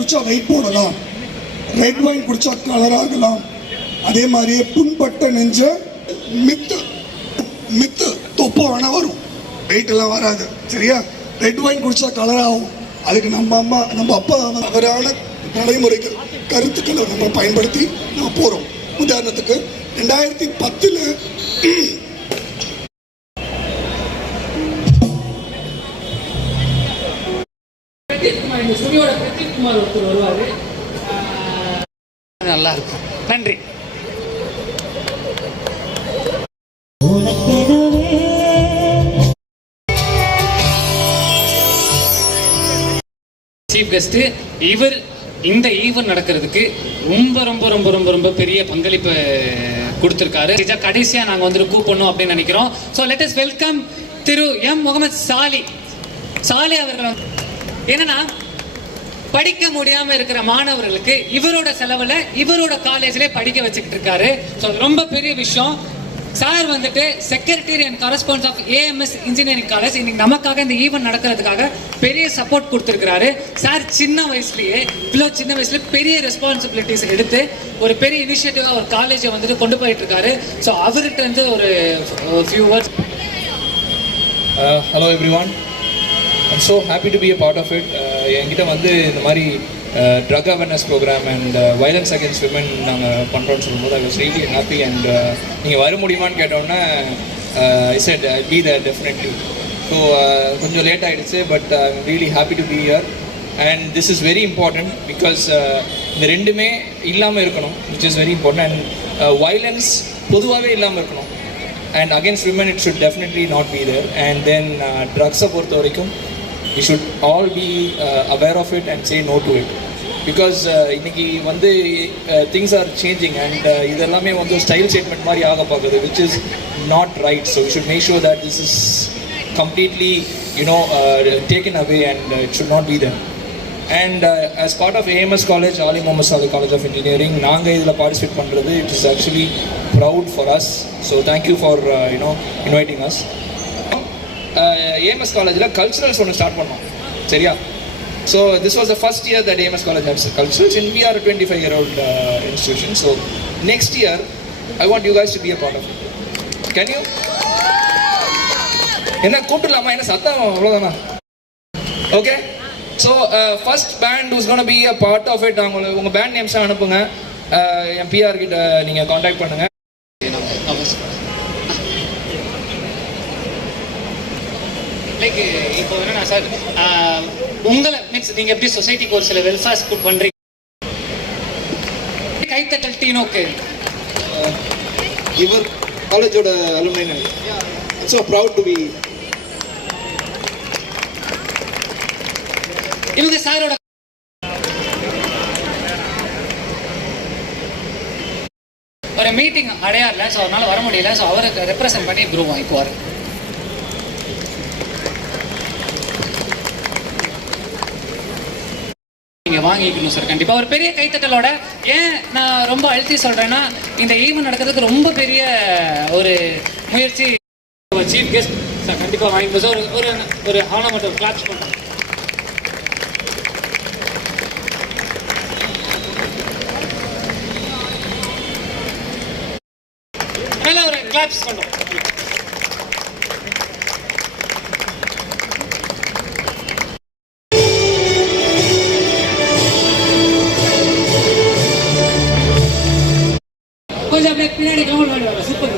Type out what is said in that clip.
குடிச்சா வெயிட் போடலாம், red wine குடிச்சா கலர் ஆகலாம், அதே மாதிரியே புண்பட்ட நெஞ்ச மித்து மித்து தொப்பை வேணா வரும், வெயிட் எல்லாம் வராது. சரியா? ரெட் வைன் குடிச்சா கலர் ஆகும். அதுக்கு நம்ம அப்பா அவரான நடைமுறைகள் கருத்துக்களை நம்ம பயன்படுத்தி நம்ம போறோம். உதாரணத்துக்கு 2010 நல்லா இருக்கும். நன்றி. சீஃப் கெஸ்ட் இவர் இந்த ஈவென்ட் நடக்கிறதுக்கு ரொம்ப ரொம்ப ரொம்ப ரொம்ப ரொம்ப பெரிய பங்களிப்பு கொடுத்துருக்காரு. கடைசியாக நாங்கள் வந்துட்டு கூப்பிடணும் அப்படின்னு நினைக்கிறோம். ஸோ லெட் அஸ் வெல்கம் திரு எம் முகமது சாலி. சாலி அவர்கள் என்னன்னா, படிக்க முடியாம இருக்கிற மாணவர்களுக்கு இவரோட செலவுல இவரோட காலேஜ்ல படிக்க வச்சுக்கிட்டு இருக்காரு. ஸோ ரொம்ப பெரிய விஷயம். சார் வந்துட்டு secretary and correspondent of AMS engineering college இன்னைக்கு நமக்காக இந்த ஈவென்ட் நடக்கிறதுக்காக பெரிய சப்போர்ட் கொடுத்துருக்காரு. சார் சின்ன வயசுல பெரிய ரெஸ்பான்சிபிலிட்டிஸ் எடுத்து ஒரு பெரிய இனிஷியேட்டிவா ஒரு காலேஜை வந்துட்டு கொண்டு போயிட்டு இருக்காரு. ஸோ அவர்கிட்ட இருந்து ஒரு few words. Hello everyone, I'm so happy to be a part of it. என்கிட்ட வந்து இந்த மாதிரி drug awareness program and violence against women நாங்கள் பண்ணுறோன்னு சொல்லும்போது I was really happy. And நீங்கள் வர முடியுமான்னு கேட்டோன்னே I said I be there definitely. So கொஞ்சம் லேட் ஆகிடுச்சு, but I am really happy to be here. And this is very important because இந்த ரெண்டுமே இல்லாமல் இருக்கணும், which is very important. And violence பொதுவாகவே இல்லாமல் இருக்கணும். And against women it should definitely not be there. And then ட்ரக்ஸை பொறுத்த வரைக்கும் we should all be aware of it and say no to it, because இன்னைக்கு வந்து things are changing and இதெல்லாமே வந்து style statement மாதிரி ஆக பார்க்குது, which is not right. So we should make sure that this is completely taken away and it should not be there. And as part of AMS College, Ali Muhammad Saleh College of Engineering, நாங்கள் இதில் participate பண்ணுறது it is actually proud for us. So thank you for inviting us. AMS காலேஜில் culturals ஒன்று start பண்ணோம். சரியா? So this was the first year that AMS college has culturals and we are a 25-year-old institution. So next year I want you guys to be a part of it. Can you? என்ன கூப்பிடலாமா? என்ன சத்தம் அவ்வளோதானா? Okay. So first band who's going to be a part of it, உங்கள் band நேம்ஸாக அனுப்புங்க. என் PR கிட்ட நீங்கள் காண்டாக்ட் பண்ணுங்கள். லைக் இப்போ என்னன்னா சார், உங்களை மீன்ஸ் நீங்கள் எப்படி சொசைட்டிக்கு ஒரு சில வெல்ஃபேர்ஸ் பண்ணுறீங்க, கைத்தட்டல் டீனோக்கு இவர் காலேஜோட alumni. So proud to be. இவங்க சாரோட ஒரு மீட்டிங் அடையாறுல, ஸோ அதனால வர முடியல. ஸோ அவருக்கு ரெப்ரசன்ட் பண்ணி ப்ரூவ் வாங்கிக்குவார். நீங்கள் வாங்கிக்கணும் சார் கண்டிப்பாக ஒரு பெரிய கைத்தட்டலோட. ஏன் நான் ரொம்ப அழுத்தி சொல்கிறேன்னா, இந்த ஈவெண்ட் நடக்கிறதுக்கு ரொம்ப பெரிய ஒரு முயற்சி சீஃப் கெஸ்ட் சார் கண்டிப்பாக வாங்கிப்போம் சார். ஒரு ஒரு ஆவணம் மட்டும் கிளாப்ஸ் பண்ணுறோம். நல்லா ஒரு கிளாப்ஸ் பண்ணுறோம். கொஞ்சம் அப்படியே பின்னாடி கவனம் சூப்பர்.